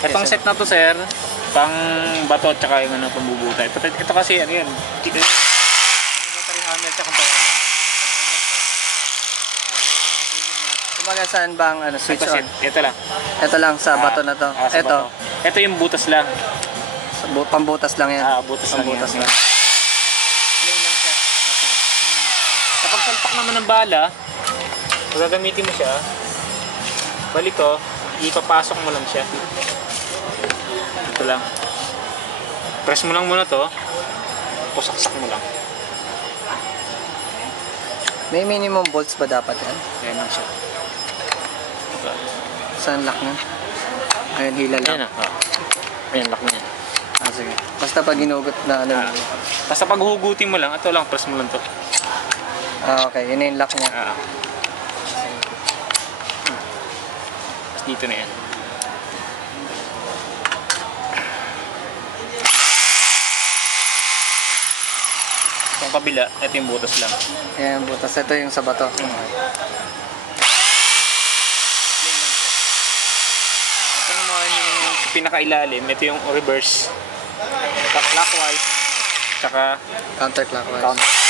Itong set na to, sir, pang bato at saka yung ano, pambubuta. Ito kasi ano yan. Dito yan. Rotary hammer tsaka pang Kumaga saan bang ano, switch on? Ito lang. Ito lang sa bato na to. Sa Ito, bato. Ito yung butas lang. pambutas lang yan. Butas lang Pambutas yan. lang. Plain lang siya. Kapag salpak naman ng bala, kung gagamitin mo siya, balik ko, ipapasok mo lang siya. Ito lang. Press mo lang muna to, pusaksak mo lang. May minimum volts ba dapat yan? Ayan lang siya. Saan lock na? Ayun, hila lang. Ayan na. Ayan, lock na yan. Sige. Basta pag ginugot na ano. Basta pag hugutin mo lang, ito lang, press mo lang to. Okay, yun na yung lock niya. Tapos dito na yan. Yung kabila, ito yung butas lang. Ayan, butas. Ito yung sa bato. Ito naman yung pinakailalim, ito yung reverse. Clockwise, tsaka Counterclockwise. counter.